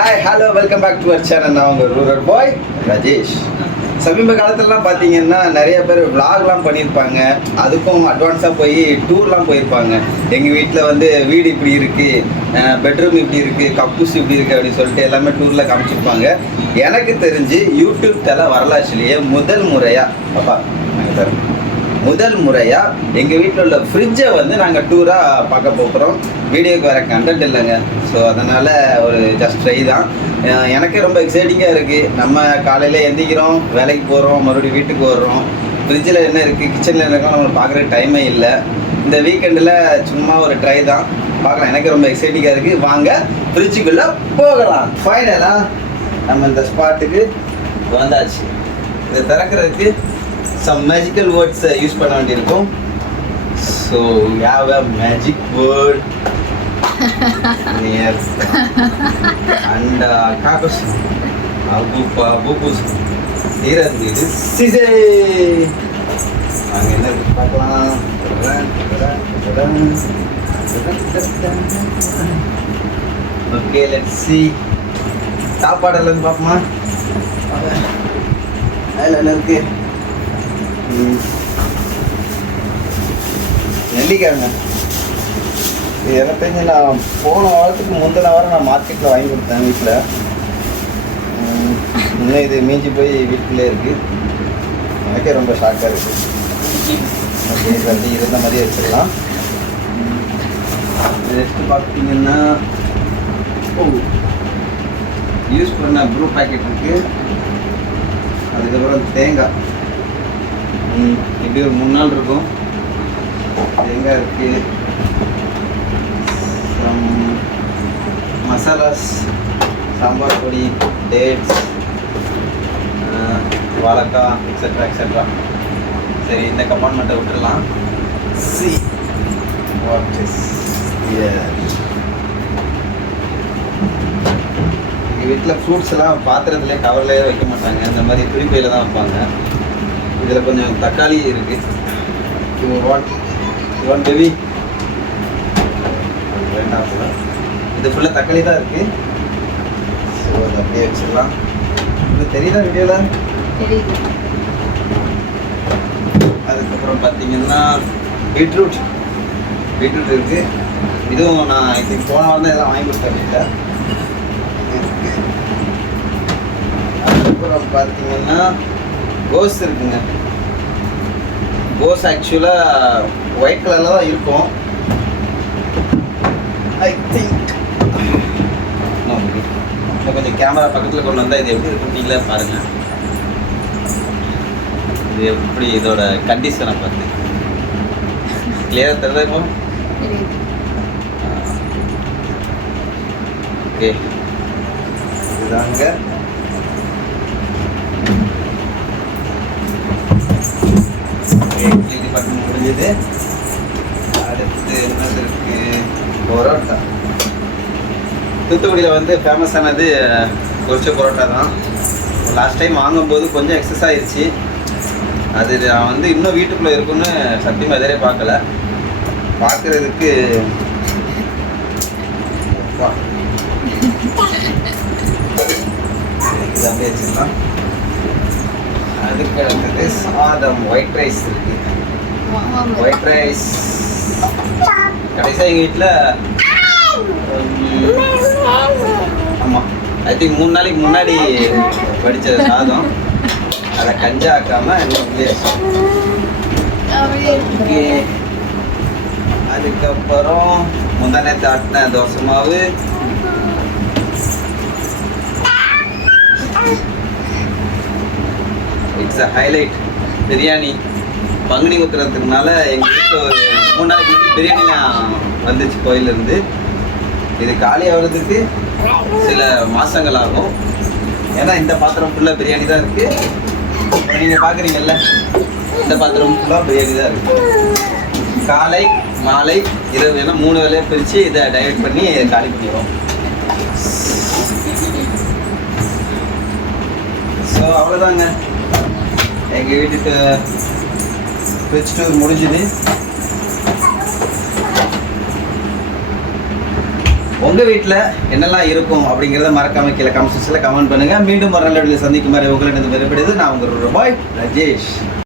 Hi hello welcome back to our channel. நான் உங்கள் rural பாய் ராஜேஷ். சமீப காலத்துலலாம் பார்த்தீங்கன்னா நிறைய பேர் விளாக்லாம் பண்ணியிருப்பாங்க. அதுக்கும் அட்வான்ஸாக போய் டூர்லாம் போயிருப்பாங்க. எங்கள் வீட்டில் வந்து வீடு இப்படி இருக்குது, பெட்ரூம் இப்படி இருக்குது, கக்கூஸ் இப்படி இருக்குது அப்படின்னு சொல்லிட்டு எல்லாமே டூரில் காமிச்சிருப்பாங்க. எனக்கு தெரிஞ்சு யூடியூப் தலை வரலாற்றுலேயே முதல் முறையாக எங்கள் வீட்டில் உள்ள ஃப்ரிட்ஜை வந்து நாங்கள் டூராக பார்க்க போகிறோம். வீடியோக்கு வர கண்டென்ட் இல்லைங்க. ஸோ அதனால் ஒரு ஜஸ்ட் ட்ரை தான். எனக்கே ரொம்ப எக்ஸைட்டிங்காக இருக்குது. நம்ம காலையில் எந்திக்கிறோம், வேலைக்கு போகிறோம், மறுபடியும் வீட்டுக்கு வர்றோம். ஃப்ரிட்ஜில் என்ன இருக்குது, கிச்சனில் என்ன இருக்கோம் நம்மளுக்கு பார்க்குறதுக்கு டைமே இல்லை. இந்த வீக்கெண்டில் சும்மா ஒரு ட்ரை தான் பார்க்கலாம். எனக்கு ரொம்ப எக்ஸைட்டிங்காக இருக்குது. வாங்க ஃப்ரிட்ஜுக்குள்ளே போகலாம். ஃபைனலாக நம்ம இந்த ஸ்பாட்டுக்கு வந்தாச்சு. இதை திறக்கிறதுக்கு some magical words யூஸ் பண்ண வேண்டியிருக்கும். So we have a magic word here and kakos abupus இது சிசே. அங்கே என்ன பார்க்கலாம். Okay let's see. சாப்பாடெல்லாம் பார்ப்போமா? அதில் என்ன இருக்கு? நெல்லிக்காய்ங்க. இது எனக்கு தெரிஞ்சு நான் போன வாரத்துக்கு முந்தின வாரம் நான் மார்க்கெட்டில் வாங்கி கொடுத்தேன் வீட்டில். இன்னும் இது மீஞ்சி போய் வீட்டுக்குள்ளே இருக்குது. எனக்கே ரொம்ப ஷாக்காக இருக்குது. ஓகே வந்து இருந்த மாதிரியே வச்சிடலாம். நெக்ஸ்ட்டு பார்த்தீங்கன்னா யூஸ் பண்ண ப்ரூ பேக்கெட் இருக்குது. அதுக்கப்புறம் தேங்காய் இப்படி ஒரு 3 நாள் இருக்கும். தேங்காய் இருக்குது. மசாலாஸ், சாம்பார் பொடி, டேட்ஸ், வாழைக்காய் எக்ஸெட்ரா எக்ஸெட்ரா. சரி, இந்த கம்பார்ட்மெண்ட்டை விட்டுடலாம். See what is here. எங்கள் வீட்டில் ஃப்ரூட்ஸ் எல்லாம் பாத்திரத்துலேயே கவர்லேயே வைக்க மாட்டாங்க. இந்த மாதிரி துணிப்பையில் தான் வைப்பாங்க. இதில் கொஞ்சம் தக்காளி இருக்குது. ஒன் பேபி வேண்டாம் போல. இது ஃபுல்லாக தக்காளி தான் இருக்குது. ஸோ அதை அப்படியே வச்சிடலாம். இது தெரியுதா வீடியோவில்? அதுக்கப்புறம் பார்த்தீங்கன்னா பீட்ரூட் இருக்குது. இதுவும் நான் இதுக்கு போன வாரம் தான் இதெல்லாம் வாங்கி கொடுத்தேன் வீட்டில். அதுக்கப்புறம் பார்த்தீங்கன்னா கோஸ் இருக்குங்க. கோஸ் ஆக்சுவலாக ஒயிட் கலரில் தான் இருக்கும். ஐ திங்க் கொஞ்சம் கேமரா பக்கத்தில் கொண்டு வந்தால் இது எப்படி இருக்கும் நீங்களே பாருங்கள். இது எப்படி இதோட கண்டிஷனை பார்த்து கிளியராக தெரிஞ்சுக்கும். ஓகே இதுதாங்க. டிபார்ட்மெண்ட் முடிஞ்சது. அடுத்து என்னது இருக்கு? பரோட்டா. தூத்துக்குடியில் வந்து ஃபேமஸானது பொரிச்ச பரோட்டா தான். லாஸ்ட் டைம் வாங்கும்போது கொஞ்சம் எக்ஸஸ் ஆயிடுச்சு. அது நான் வந்து இன்னும் வீட்டுக்குள்ளே இருக்குன்னு சத்தியமாக எதிரே பார்க்கல. பார்க்குறதுக்கு இது அப்படியே வச்சுக்கலாம். அதுக்கு அடுத்தது சாதம், ஒயிட் ரைஸ் இருக்கு. ஒயிட் ரைஸ் கடைசியாக எங்கள் வீட்டில் ஆமாம் ஐ திங்க் 3 நாளைக்கு முன்னாடி வடித்த சாதம். அதை கஞ்சா ஆக்காமல் ஓகே. அதுக்கப்புறம் முந்தானே ஆட்டின தோசை மாவு. It's a highlight biryani. Panguni உத்திரத்துக்குனால எங்கள் வீட்டில் ஒரு 3 நாளைக்கு முன்னாடி பிரியாணிலாம் வந்துச்சு கோயிலேருந்து. இது காலி ஆகிறதுக்கு சில மாதங்கள் ஆகும். ஏன்னா இந்த பாத்திரம் ஃபுல்லாக பிரியாணி தான் இருக்குது. நீங்கள் பார்க்குறீங்கல்ல, இந்த பாத்திரம் ஃபுல்லாக பிரியாணி தான் இருக்குது. காலை மாலை இரவு ஏன்னா 3 வேலையை பிரித்து இதை டைவர்ட் பண்ணி காலி பண்ணிடுவோம். ஸோ அவ்வளோதாங்க. எங்கள் வீட்டுக்கு ஃப்ரிட்ஜ் டூர் முடிஞ்சுது. உங்கள் வீட்டில் என்னெல்லாம் இருக்கும் அப்படிங்கிறத மறக்காம கீழே கமெண்ட் செக்ஷனில் கமெண்ட் பண்ணுங்கள். மீண்டும் ஒரு நல்ல வீடியோவில் சந்திக்கும் மாதிரி உங்களிடம் விரும்புகிறது நான் உங்கள் ரூபாய் ராஜேஷ்.